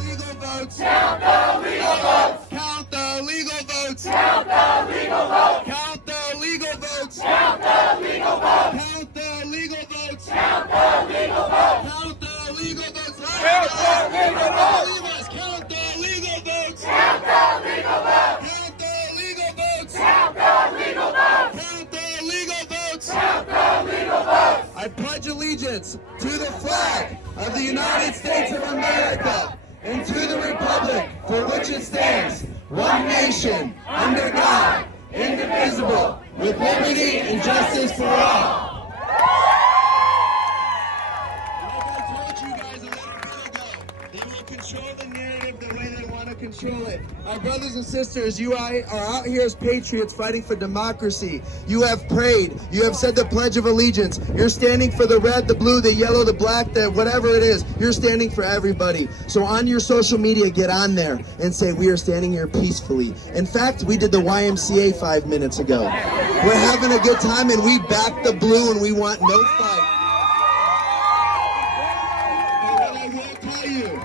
Legal votes. Count the legal votes. Count the legal votes. Count the legal votes. Count the legal votes. Count the legal votes. Count the legal votes. Count the legal votes. Count the legal votes. Count the legal votes. Count the legal votes. Count the legal votes. Count the legal votes. Count the legal votes. Count the legal votes. Count the legal votes. I pledge allegiance to the flag of the United States of America and to the republic for which it stands, one nation, under God, indivisible, with liberty and justice for all. Like I told you guys a little bit ago, they will control the narrative the way they want to control it. Our brothers and sisters, you are out here as patriots fighting for democracy. You have prayed. You have said the Pledge of Allegiance. You're standing for the red, the blue, the yellow, the black, the whatever it is. You're standing for everybody. So on your social media, get on there and say, we are standing here peacefully. In fact, we did the YMCA 5 minutes ago. We're having a good time and we back the blue and we want no fight. And what I will tell you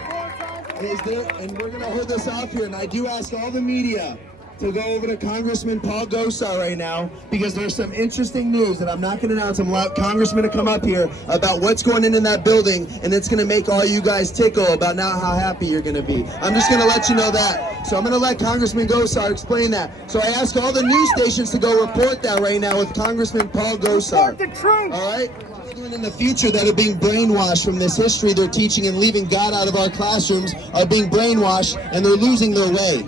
is there, and we're going to hold this off here, and I do ask all the media to go over to Congressman Paul Gosar right now, because there's some interesting news that I'm not going to announce. I'm allowed Congressman to come up here about what's going in that building, and it's going to make all you guys tickle about now how happy you're going to be. I'm just going to let you know that. So I'm going to let Congressman Gosar explain that. So I ask all the news stations to go report that right now with Congressman Paul Gosar. Report the truth. All right? Children in the future that are being brainwashed from this history they're teaching and leaving God out of our classrooms are being brainwashed, and they're losing their way.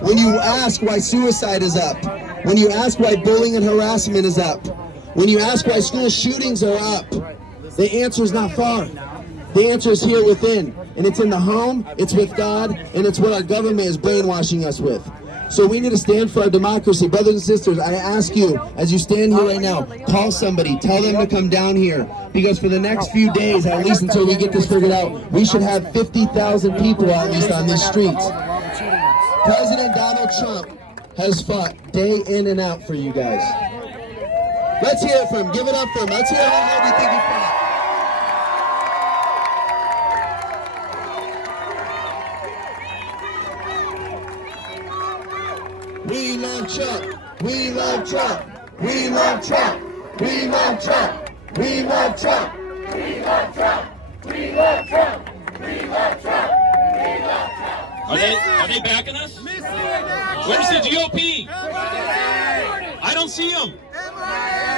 When you ask why suicide is up, when you ask why bullying and harassment is up, when you ask why school shootings are up, the answer is not far. The answer is here within, and it's in the home, it's with God, and it's what our government is brainwashing us with. So we need to stand for our democracy. Brothers and sisters, I ask you, as you stand here right now, call somebody, tell them to come down here, because for the next few days, at least until we get this figured out, we should have 50,000 people at least on these streets. President Donald Trump has fought day in and out for you guys. Let's hear it for him. Give it up for him. Let's hear how hard you think he fought. We love Trump. We love Trump. We love Trump. We love Trump. We love Trump. We love Trump. We love Trump. We love Trump. We love Trump. Are they backing us? Where's the GOP? I don't see them.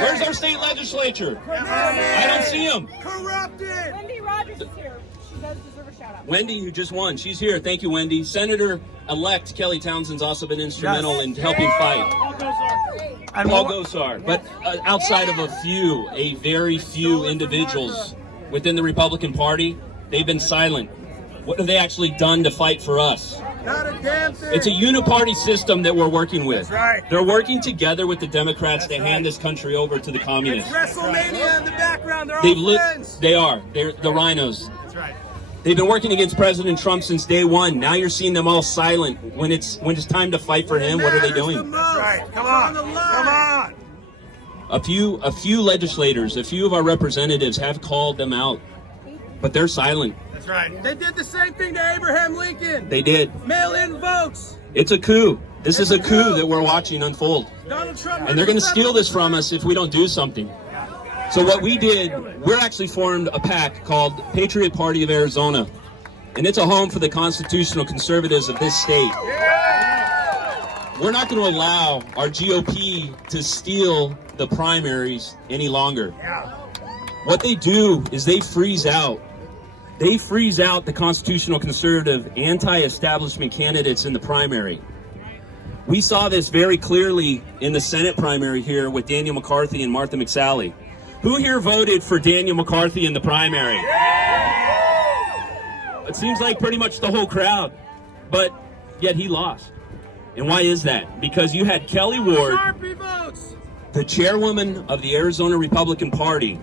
Where's our state legislature? I don't see them. Corrupted. Wendy Rogers is here. She does deserve a shout out. Wendy, who just won, she's here. Thank you, Wendy. Senator-elect Kelly Townsend's also been instrumental in helping fight. Paul Gosar. But outside of a very few individuals within the Republican Party, they've been silent. What have they actually done to fight for us? Not a damn thing. It's a uniparty system that we're working with. That's right. They're working together with the Democrats to hand this country over to the communists. It's WrestleMania in the background. They're all friends. They are. They're the rhinos. That's right. They've been working against President Trump since day one. Now you're seeing them all silent. When it's time to fight for him, what are they doing? That's right. Come on. Come on. A few legislators, a few of our representatives have called them out, but they're silent. That's right. They did the same thing to Abraham Lincoln. They did. Mail-in votes. It's a coup. This is a coup that we're watching unfold. Donald Trump. And they're going to steal this from us if we don't do something. So what we did, we're actually formed a PAC called Patriot Party of Arizona. And it's a home for the constitutional conservatives of this state. We're not going to allow our GOP to steal the primaries any longer. What they do is they freeze out the constitutional conservative anti-establishment candidates in the primary. We saw this very clearly in the Senate primary here with Daniel McCarthy and Martha McSally. Who here voted for Daniel McCarthy in the primary? It seems like pretty much the whole crowd, but yet he lost. And why is that? Because you had Kelly Ward, the chairwoman of the Arizona Republican Party,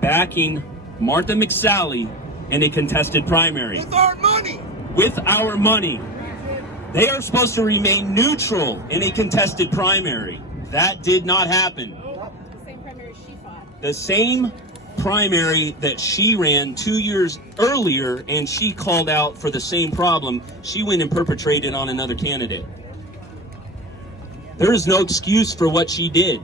backing Martha McSally in a contested primary. With our money. With our money. They are supposed to remain neutral in a contested primary. That did not happen. The same primary that she ran 2 years earlier, and she called out for the same problem, she went and perpetrated on another candidate. There is no excuse for what she did.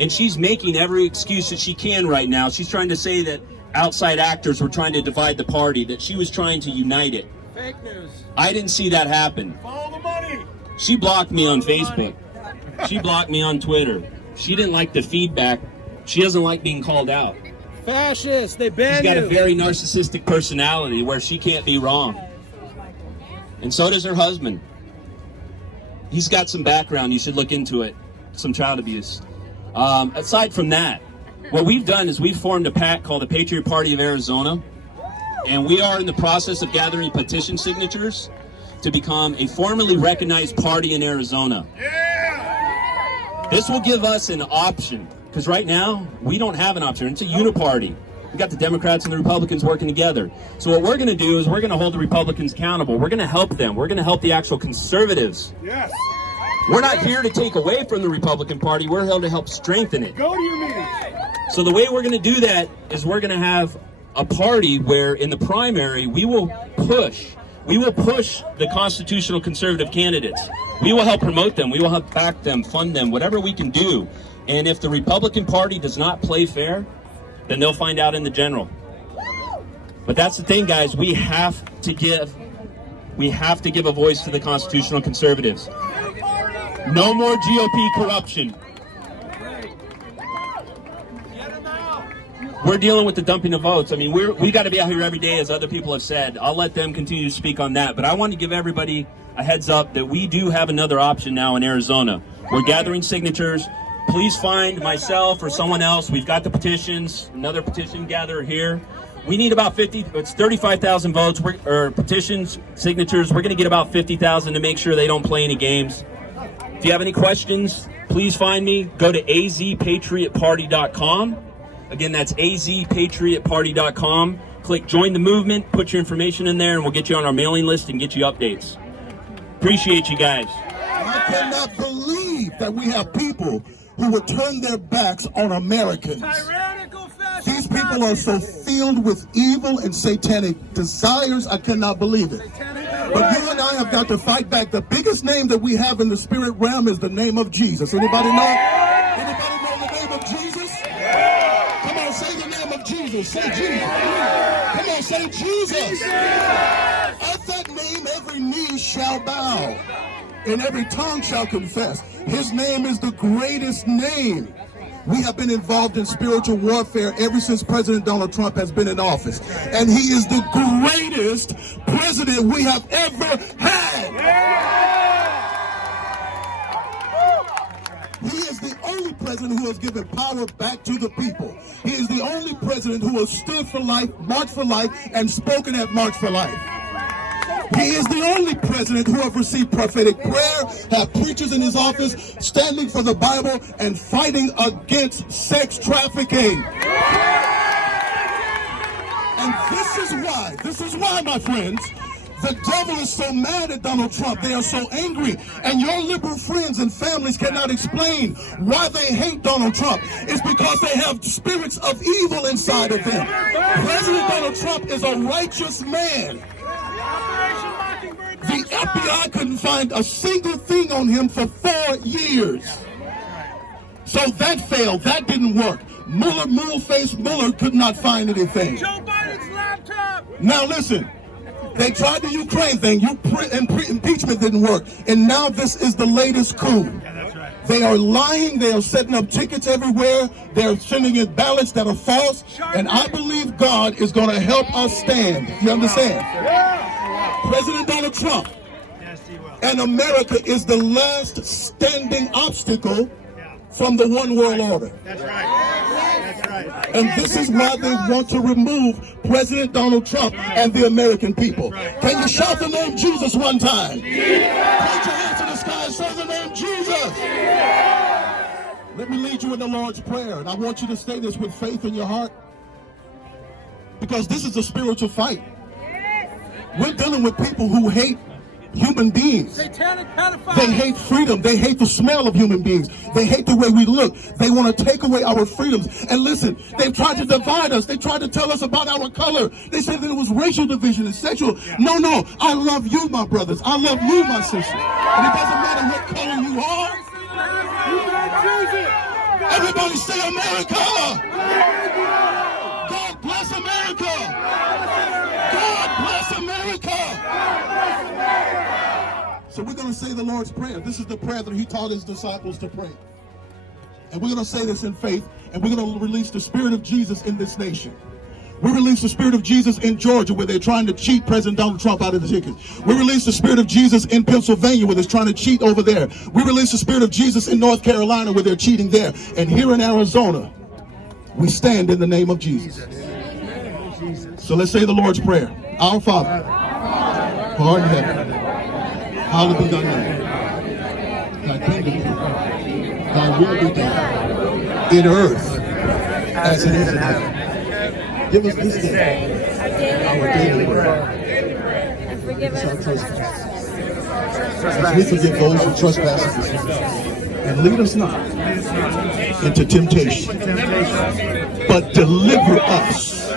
And she's making every excuse that she can right now. She's trying to say that outside actors were trying to divide the party, that she was trying to unite it. Fake news. I didn't see that happen. Follow the money. She blocked me on Facebook. She blocked me on Twitter. She didn't like the feedback. She doesn't like being called out. Fascists, they ban She's got you. a very narcissistic personality where she can't be wrong. And so does her husband. He's got some background. You should look into it. Some child abuse. Aside from that, what we've done is we've formed a PAC called the Patriot Party of Arizona. And we are in the process of gathering petition signatures to become a formally recognized party in Arizona. This will give us an option, because right now we don't have an option. It's a uniparty. We got the Democrats and the Republicans working together. So what we're going to do is we're going to hold the Republicans accountable. We're going to help them. We're going to help the actual conservatives. Yes. We're not here to take away from the Republican Party. We're here to help strengthen it. Go to your meetings. So the way we're going to do that is we're going to have a party where in the primary we will push the constitutional conservative candidates. We will help promote them. We will help back them, fund them, whatever we can do. And if the Republican Party does not play fair, then they'll find out in the general. But that's the thing, guys. We have to give a voice to the constitutional conservatives. No more GOP corruption. We're dealing with the dumping of votes. I mean, we got to be out here every day, as other people have said. I'll let them continue to speak on that. But I want to give everybody a heads up that we do have another option now in Arizona. We're gathering signatures. Please find myself or someone else. We've got the petitions, another petition gatherer here. We need about 35,000 votes, or petitions, signatures. We're going to get about 50,000 to make sure they don't play any games. If you have any questions, please find me. Go to azpatriotparty.com. Again, that's azpatriotparty.com. Click join the movement, put your information in there, and we'll get you on our mailing list and get you updates. Appreciate you guys. I cannot believe that we have people who would turn their backs on Americans. Tyrannical fascist. These people are so filled with evil and satanic desires, I cannot believe it. But you and I have got to fight back. The biggest name that we have in the spirit realm is the name of Jesus. Anybody know? Anybody know the name of Jesus? Come on, say the name of Jesus. Say Jesus. Come on, say Jesus. At that name, every knee shall bow and every tongue shall confess. His name is the greatest name. We have been involved in spiritual warfare ever since President Donald Trump has been in office. And he is the greatest president we have ever had. He is the only president who has given power back to the people. He is the only president who has stood for life, marched for life, and spoken at March for Life. He is the only president who have received prophetic prayer, have preachers in his office standing for the Bible and fighting against sex trafficking. And this is why, my friends, the devil is so mad at Donald Trump. They are so angry. And your liberal friends and families cannot explain why they hate Donald Trump. It's because they have spirits of evil inside of them. President Donald Trump is a righteous man. The FBI couldn't find a single thing on him for 4 years. So that failed. That didn't work. Mueller could not find anything. Joe Biden's laptop. Now listen, they tried the Ukraine thing. Impeachment didn't work. And now this is the latest coup. They are lying. They are setting up tickets everywhere. They're sending in ballots that are false. And I believe God is going to help us stand. You understand? President Donald Trump and America is the last standing obstacle from the one world order. That's right. That's right. And this is why they want to remove President Donald Trump and the American people. Can you shout the name Jesus one time? Put your hands to the sky and say the name Jesus. Let me lead you in the Lord's Prayer. And I want you to say this with faith in your heart, because this is a spiritual fight. We're dealing with people who hate human beings. Satanic pedophiles. They hate freedom. They hate the smell of human beings. They hate the way we look. They want to take away our freedoms. And listen, they've tried to divide us. They tried to tell us about our color. They said that it was racial division and sexual. No, no. I love you, my brothers. I love you, my sisters. And it doesn't matter what color you are. Everybody say America. God bless America. God bless America. So we're going to say the Lord's Prayer. This is the prayer that he taught his disciples to pray. And we're going to say this in faith, and we're going to release the Spirit of Jesus in this nation. We release the Spirit of Jesus in Georgia, where they're trying to cheat President Donald Trump out of the ticket. We release the Spirit of Jesus in Pennsylvania, where they're trying to cheat over there. We release the Spirit of Jesus in North Carolina, where they're cheating there. And here in Arizona, we stand in the name of Jesus. So let's say the Lord's Prayer. Our Father, who art in heaven, hallowed be thy name. Thy kingdom come, thy will be done, in earth as it is in heaven. Give us this day our daily bread. And forgive us our trespasses. As we forgive those who trespass against us. And lead us not into temptation, but deliver us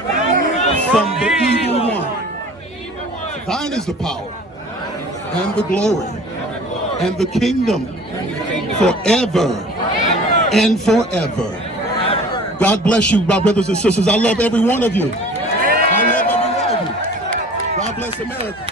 from the evil one. Thine is the power and the glory and the kingdom forever and forever. God bless you, my brothers and sisters. I love every one of you. I love every one of you. God bless America.